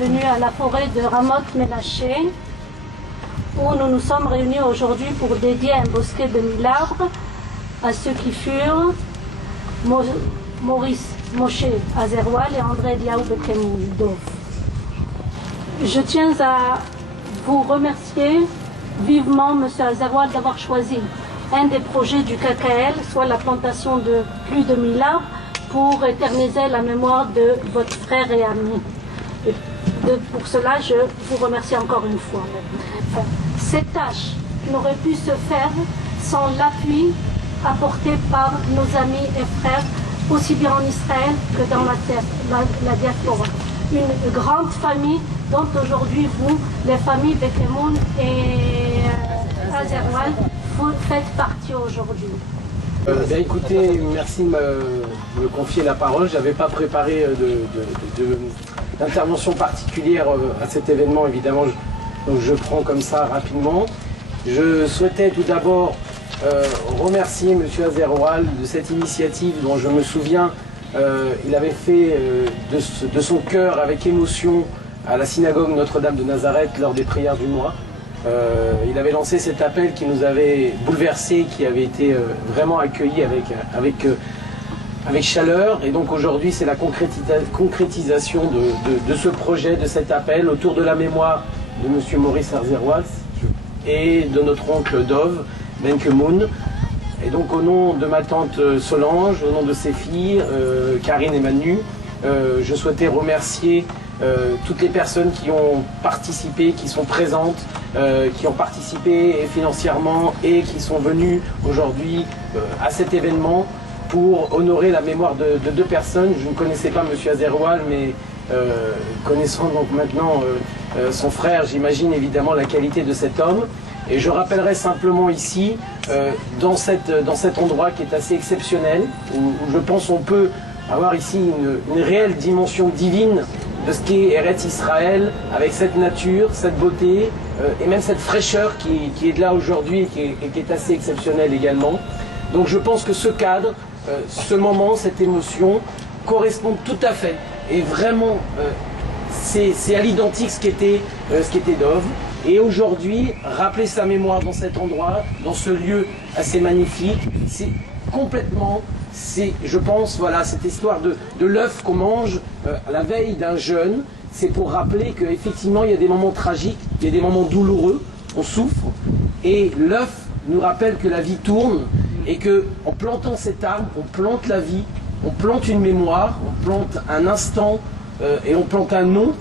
venus à la forêt de Ramoth Ménaché, où nous nous sommes réunis aujourd'hui pour dédier un bosquet de 1000 arbres à ceux qui furent Maurice Moshe Azerwal et André Eliaou Bekemoun Dov. Je tiens à vous remercier vivement, M. Azerwal, d'avoir choisi un des projets du KKL, soit la plantation de plus de 1000 arbres, pour éterniser la mémoire de votre frère et ami. Pour cela, je vous remercie encore une fois. Cette tâche n'aurait pu se faire sans l'appui apporté par nos amis et frères, aussi bien en Israël que dans la diaspora. Une grande famille dont aujourd'hui vous, les familles Bekemoun et Azerwal, vous faites partie aujourd'hui. Écoutez, merci de me confier la parole. Je n'avais pas préparé d'intervention particulière à cet événement, évidemment, donc je prends comme ça rapidement. Je souhaitais tout d'abord remercier M. Azerwal de cette initiative dont je me souviens, il avait fait de son cœur avec émotion à la synagogue Notre-Dame de Nazareth lors des prières du mois. Il avait lancé cet appel qui nous avait bouleversés, qui avait été vraiment accueilli avec chaleur. Et donc aujourd'hui, c'est la concrétisation de ce projet, de cet appel autour de la mémoire de M. Maurice Azerwal et de notre oncle Dov Bekemoun. Et donc au nom de ma tante Solange, au nom de ses filles, Karine et Manu, je souhaitais remercier toutes les personnes qui ont participé, qui sont présentes, qui ont participé financièrement et qui sont venues aujourd'hui à cet événement pour honorer la mémoire de deux personnes. Je ne connaissais pas M. Azerwal, mais connaissant donc maintenant son frère, j'imagine évidemment la qualité de cet homme. Et je rappellerai simplement ici, dans cet endroit qui est assez exceptionnel, où je pense qu'on peut avoir ici une réelle dimension divine de ce qu'est Eretz Israël, avec cette nature, cette beauté, et même cette fraîcheur qui est là aujourd'hui et qui est assez exceptionnelle également. Donc je pense que ce cadre, ce moment, cette émotion, correspondent tout à fait, et vraiment, c'est à l'identique ce qu'était Dov. Et aujourd'hui, rappeler sa mémoire dans cet endroit, dans ce lieu assez magnifique, c'est complètement, je pense, voilà, cette histoire de l'œuf qu'on mange à la veille d'un jeûne, c'est pour rappeler qu'effectivement, il y a des moments tragiques, il y a des moments douloureux, on souffre, et l'œuf nous rappelle que la vie tourne, et qu'en plantant cet arbre, on plante la vie, on plante une mémoire, on plante un instant, et on plante un nom,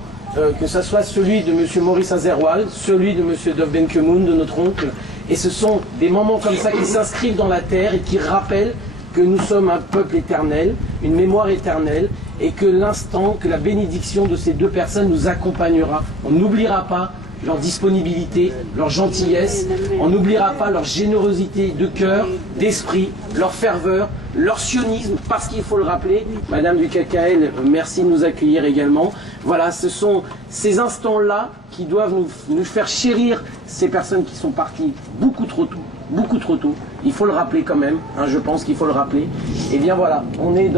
que ce soit celui de M. Maurice Azerwal, celui de M. Dov Bekemoun, de notre oncle. Et ce sont des moments comme ça qui s'inscrivent dans la terre et qui rappellent que nous sommes un peuple éternel, une mémoire éternelle, et que l'instant, que la bénédiction de ces deux personnes nous accompagnera. On n'oubliera pas leur disponibilité, leur gentillesse, on n'oubliera pas leur générosité de cœur, d'esprit, leur ferveur, leur sionisme, parce qu'il faut le rappeler, Madame du KKL, merci de nous accueillir également. Voilà, ce sont ces instants-là qui doivent nous faire chérir ces personnes qui sont parties beaucoup trop tôt. Beaucoup trop tôt, il faut le rappeler quand même, hein, je pense qu'il faut le rappeler. Et bien voilà, on est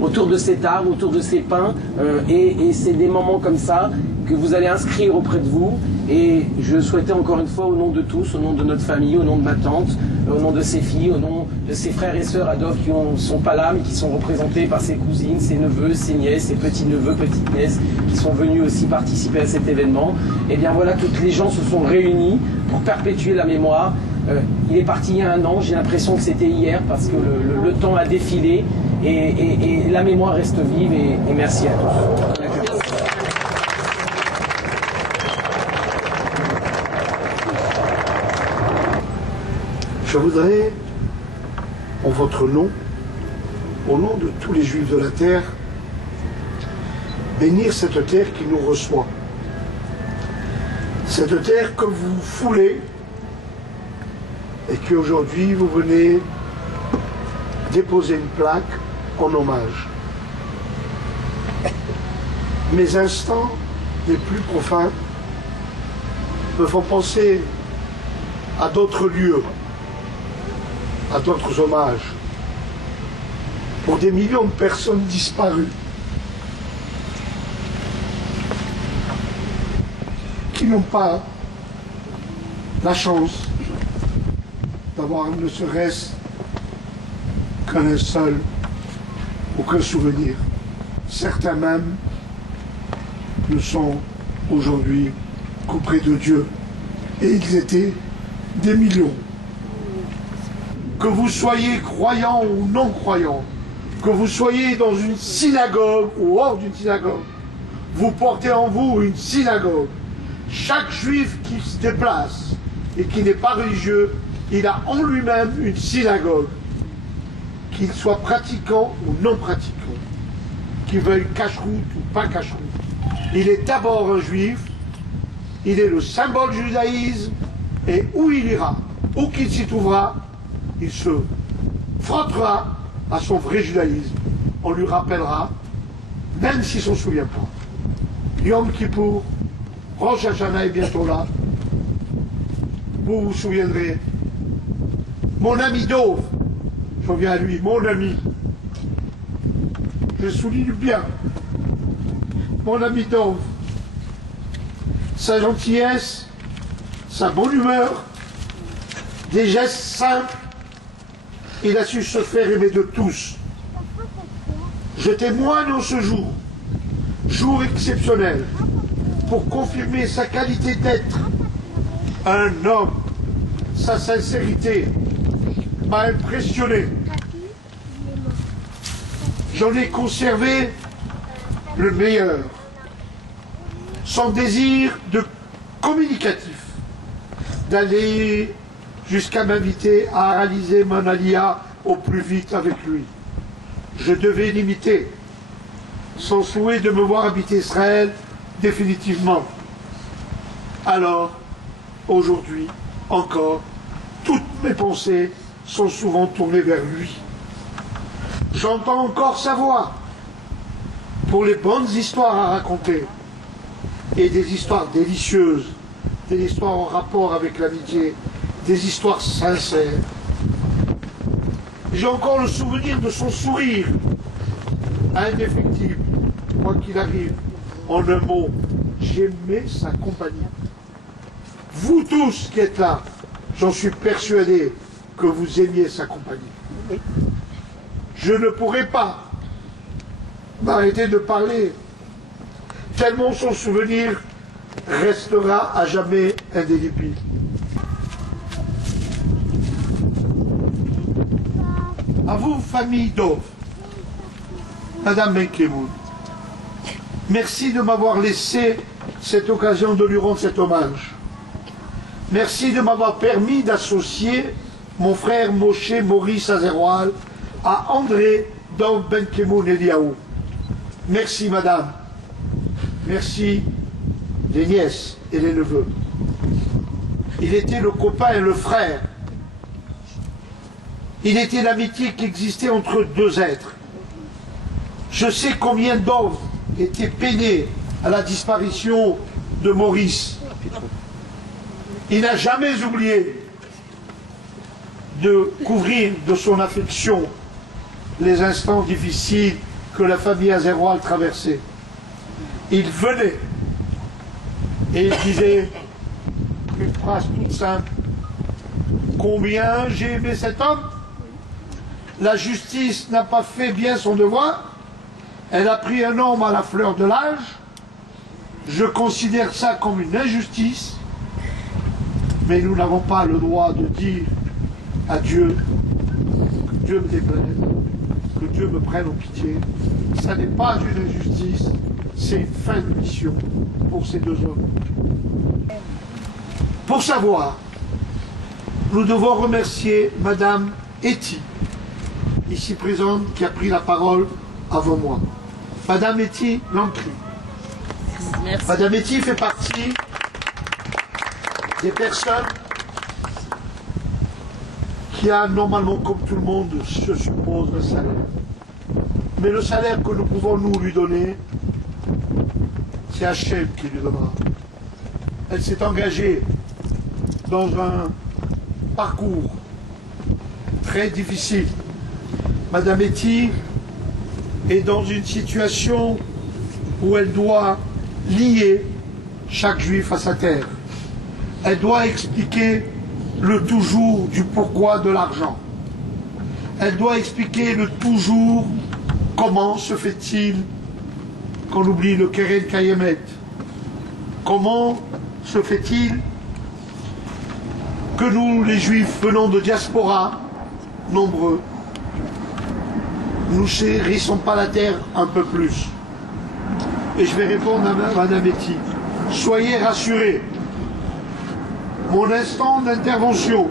autour de cet arbre, autour de ces pins, et c'est des moments comme ça que vous allez inscrire auprès de vous. Et je souhaitais encore une fois, au nom de tous, au nom de notre famille, au nom de ma tante, au nom de ses filles, au nom de ses frères et sœurs à Dov qui ne sont pas là, mais qui sont représentés par ses cousines, ses neveux, ses nièces, ses petits-neveux, petites-nièces, qui sont venus aussi participer à cet événement. Et bien voilà, toutes les gens se sont réunis pour perpétuer la mémoire. Il est parti il y a 1 an, j'ai l'impression que c'était hier parce que le temps a défilé et la mémoire reste vive et merci à tous. Je voudrais, en votre nom, au nom de tous les Juifs de la terre, bénir cette terre qui nous reçoit. Cette terre que vous foulez et qu'aujourd'hui vous venez déposer une plaque en hommage. Mes instants les plus profonds me font penser à d'autres lieux, à d'autres hommages, pour des millions de personnes disparues. qui n'ont pas la chance d'avoir ne serait-ce qu'un seul aucun souvenir. Certains même ne sont aujourd'hui qu'auprès de Dieu. Et ils étaient des millions. Que vous soyez croyant ou non croyant, que vous soyez dans une synagogue ou hors d'une synagogue, vous portez en vous une synagogue. Chaque juif qui se déplace et qui n'est pas religieux, il a en lui-même une synagogue. Qu'il soit pratiquant ou non pratiquant, qu'il veuille cache-route ou pas cache-route. Il est d'abord un juif, il est le symbole du judaïsme, et où il ira, où qu'il s'y trouvera, il se frottera à son vrai judaïsme. On lui rappellera, même s'il ne s'en souvient pas. Yom Kippour, Rosh Hashanah est bientôt là. Vous vous souviendrez. Mon ami Dov, je reviens à lui, mon ami. Je souligne bien. Mon ami Dov, sa gentillesse, sa bonne humeur, des gestes simples, il a su se faire aimer de tous. Je témoigne en ce jour, jour exceptionnel, pour confirmer sa qualité d'être un homme. Sa sincérité m'a impressionné. J'en ai conservé le meilleur. Son désir de communicatif, d'aller jusqu'à m'inviter à réaliser mon alia au plus vite avec lui. Je devais l'imiter. Son souhait de me voir habiter Israël définitivement. Alors, aujourd'hui, encore, toutes mes pensées sont souvent tournées vers lui. J'entends encore sa voix pour les bonnes histoires à raconter et des histoires délicieuses, des histoires en rapport avec l'amitié, des histoires sincères. J'ai encore le souvenir de son sourire, indéfectible, quoi qu'il arrive. En un mot, j'aimais sa compagnie. Vous tous qui êtes là, j'en suis persuadé que vous aimiez sa compagnie. Je ne pourrai pas m'arrêter de parler, tellement son souvenir restera à jamais indélébile. À vous, famille Dov, Madame Benkemoun, merci de m'avoir laissé cette occasion de lui rendre cet hommage. Merci de m'avoir permis d'associer mon frère Moshe Maurice Azerwal à André Dov Benkemoun Eliaou. Merci, Madame. Merci, les nièces et les neveux. Il était le copain et le frère. Il était l'amitié qui existait entre deux êtres. Je sais combien Dov était peiné à la disparition de Maurice. Il n'a jamais oublié de couvrir de son affection les instants difficiles que la famille Azerwal traversait. Il venait et il disait une phrase toute simple: combien j'ai aimé cet homme, la justice n'a pas fait bien son devoir, elle a pris un homme à la fleur de l'âge, je considère ça comme une injustice, mais nous n'avons pas le droit de dire à Dieu que Dieu me déplaise, que Dieu me prenne en pitié. Ça n'est pas une injustice, c'est une fin de mission pour ces deux hommes. Pour savoir, nous devons remercier Madame Eti, ici présente, qui a pris la parole avant moi. Madame Eti Lancry. Merci. Madame Eti fait partie des personnes qui a normalement, comme tout le monde, je suppose, un salaire. Mais le salaire que nous pouvons nous lui donner, c'est Hachem qui lui donnera. Elle s'est engagée dans un parcours très difficile. Madame Eti est dans une situation où elle doit lier chaque juif à sa terre. Elle doit expliquer le toujours du pourquoi de l'argent. Elle doit expliquer le toujours comment se fait-il qu'on oublie le Keren Kayemet. Comment se fait-il que nous, les juifs venant de diaspora, nombreux, nous chérissons pas la terre un peu plus? Et je vais répondre à Madame Betty. Soyez rassurés, mon instant d'intervention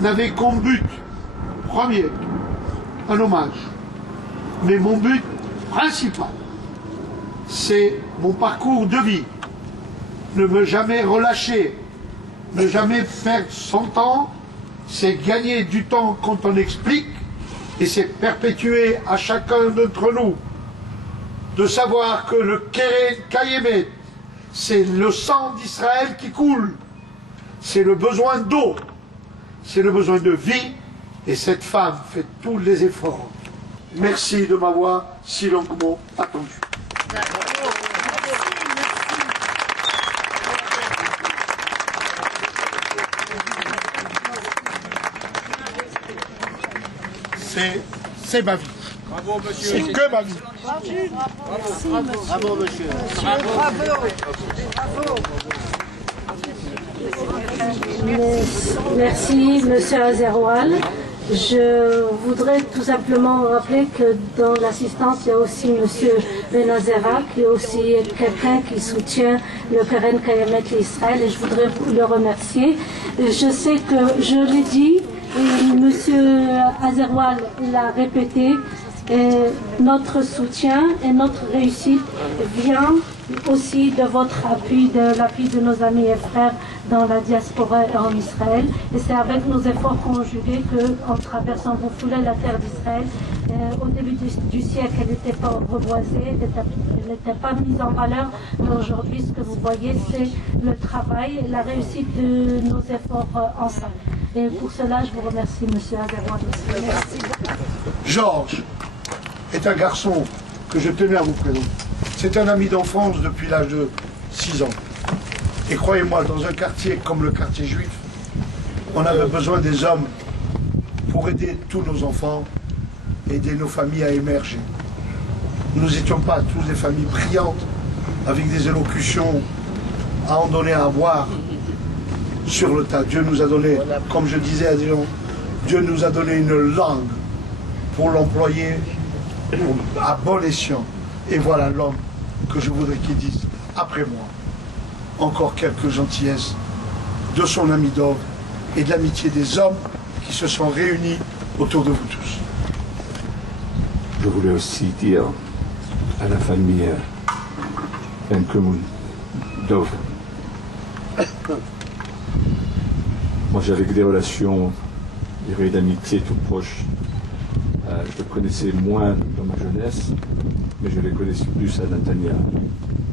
n'avait comme but premier un hommage. Mais mon but principal, c'est mon parcours de vie. Ne me jamais relâcher, ne jamais perdre son temps, c'est gagner du temps quand on explique, et c'est perpétuer à chacun d'entre nous de savoir que le Keren Kayemet, c'est le sang d'Israël qui coule, c'est le besoin d'eau, c'est le besoin de vie, et cette femme fait tous les efforts. Merci de m'avoir si longuement attendu. C'est ma vie. Bravo, monsieur. C'est que ma vie. Bravo, monsieur. Merci, Monsieur Azeroual. Je voudrais tout simplement rappeler que dans l'assistance, il y a aussi Monsieur Benazera, qui est aussi quelqu'un qui soutient le Keren Kayemet Israël, et je voudrais le remercier. Je sais que je l'ai dit, et Monsieur Azeroual l'a répété, et notre soutien et notre réussite vient aussi de votre appui, de l'appui de nos amis et frères dans la diaspora et en Israël. Et c'est avec nos efforts conjugués qu'en traversant vos foulées la terre d'Israël, au début du siècle, elle n'était pas reboisée, elle n'était pas mise en valeur. Mais aujourd'hui, ce que vous voyez, c'est le travail et la réussite de nos efforts ensemble. Et pour cela, je vous remercie, Monsieur Azeroual. Merci. Georges est un garçon que je tenais à vous présenter. C'est un ami d'enfance depuis l'âge de 6 ans. Et croyez-moi, dans un quartier comme le quartier juif, on avait besoin des hommes pour aider tous nos enfants, aider nos familles à émerger. Nous n'étions pas tous des familles brillantes, avec des élocutions à en donner à voir sur le tas. Dieu nous a donné, comme je disais à des gens, Dieu nous a donné une langue pour l'employer à bon escient. Et voilà l'homme que je voudrais qu'il dise après moi encore quelques gentillesses de son ami Dov et de l'amitié des hommes qui se sont réunis autour de vous tous. Je voulais aussi dire à la famille Benkemoun, Dov. Moi j'avais des relations, d'amitié tout proches. Je le connaissais moins dans ma jeunesse, mais je l'ai connaissé plus à Natania.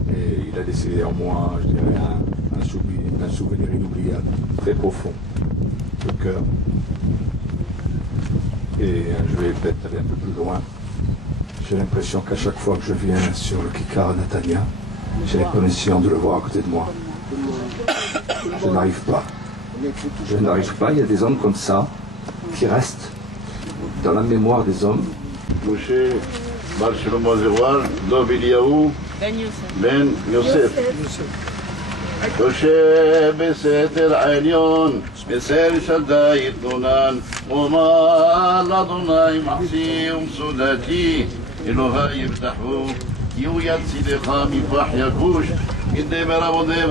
Et il a laissé en moi, je dirais, un souvenir inoubliable, très profond, de cœur. Et je vais peut-être aller un peu plus loin. J'ai l'impression qu'à chaque fois que je viens sur le Kikar Natania, j'ai l'impression de le voir à côté de moi. Je n'arrive pas. Je n'arrive pas, il y a des hommes comme ça qui restent dans la mémoire des hommes. Moshe Bar Shlomo Azeroual, Dov Eliyahu Ben Yosef. יושב בסתר עליון, בסר שדי יתנונן, ומר לאדוני מחסי ומסודתי, אלוהי יפתחו, כי הוא יצילך מפח יכוש, מדבר עבודי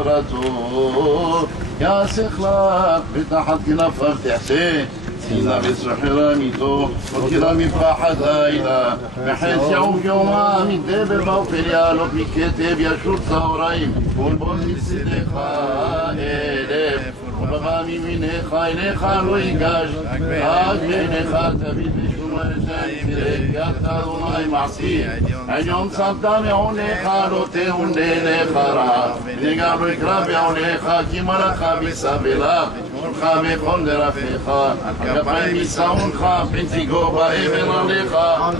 יעשך לך, ותחת כנפיו תעשה, צינה וסוחרה מיתו, ותקירה מפחד לילה, מחץ יעוף יומה, מדבר באופן יעלוק מכתב ישור צהריים, ולבוא מצדך אלף, ובא מימינך אליך לא ייגש, עד מעיניך תביט בשומע לשם, יד אדוני מעשי, עליון צמתה מעונך לא תאונה לך רע, וגם לא יקרא בעונך כי מלאכה מסבלך, שלך בכל דרכיך, כפיים יישאונך, פנציגו באבן עליך,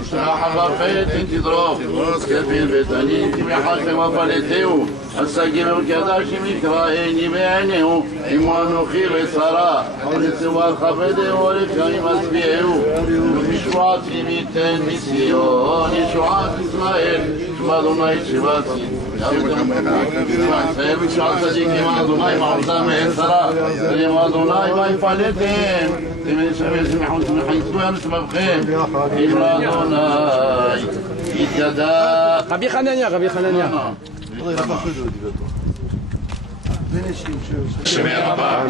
שחר פתן תדרוך, כפיר ותנין כמחשם הפלטהו, השגים וקדשים יקראני בעיניהו, עמו אנוכי וצרה, ולצוות חפדהו ולקיים מצביעהו, ומשמעת ייתן מציון, ישועת ישראל, שמע אדוני שבתי. בשעת צדיקים אדוני מעוזם מעצרה, ואם אדוני מה יפעלתם, תחייצו על שבבכם, אם לאדוני יתגדל. רבי חנניה, רבי חנניה. שמי רבה,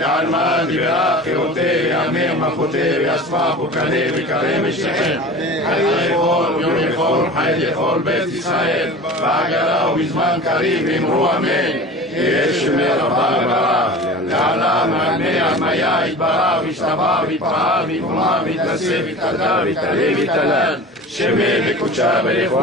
ועלמה דיברה חירותי, יאמר מלכותי, ויספה בוקנה וקרא משתכן. חי יכול, יום יכול, חי יכול בית ישראל, בעגלה ובזמן קריב אמרו אמן. יהיה שמי רבה ברא, לעלה מעלמי עלמיה יתברא, וישתבח, ויתפעל, ויתקומה, ויתנשא, ויתעלה, ויתעלה, ויתעלל. שמי בקודשה בריחו,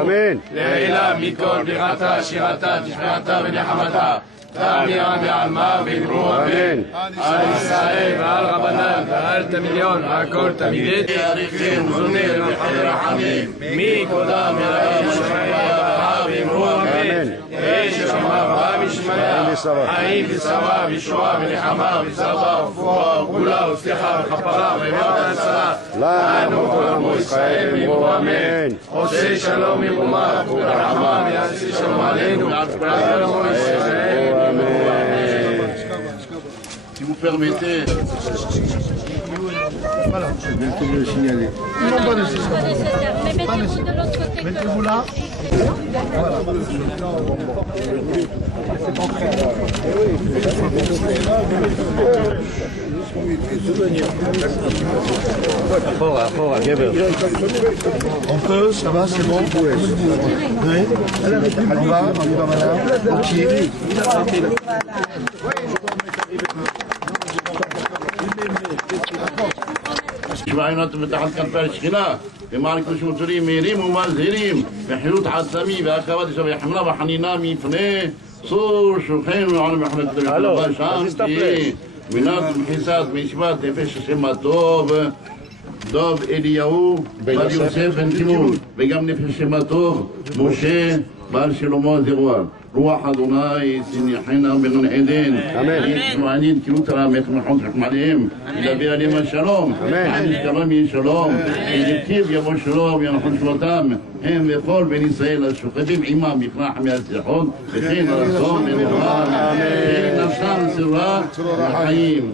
לעילה מכל ברכתה, שירתה, תשמעתה ונחמתה. תאמירה בעלמה ואמרו אמן. על ישראל ועל רבנן ועל תמיליון והכל תמידי תאריכים זונר וחי רחמים מי קודם מראים שמעיה ברעה ואמרו אמן. יש שמע רבה משמעיה חיים ושרה וישועה ונחמה ושרבה ופועה וגאולה וסליחה וכפרה ואימת הצלה לנו כל עמו ישראל ואמרו אמן. עושה שלום מרומה ורחמה ויעשה שלום עלינו ועל כלל עמו ישראל. Si vous permettez. Voilà, je vais te le signaler. Non, pas nécessaire. Mais mettez-vous de l'autre côté. Mettez-vous là. Voilà. On peut, ça va, c'est bon. Oui. On va madame. Ok. שבעינות מתחת כנפי השכינה, ומעל כל שמוצרים מהירים ומזהירים, בחילות עצמי והקרבת ישב יחמנה וחנינה מפני צור שולחנו על מחלקת המחלבה שם תהיה מינת ומחיסת מישיבת נפש השם הטוב דוב אליהו בר יוסף בן תימון וגם נפש השם הטוב משה בעל שלמה זרועל רוח אדוני סניחנה בגן עדן אמן כאילו תראה מחמחות רחם עליהם ידבר עליהם השלום נשכרם יהיה שלום ילכתיב יבוא שלום ינחון שלותם הם וכל בן ישראל השוכבים עמם בכרח מהסליחות וכן הרצון ונבואה וכן נפשם סירה לחיים.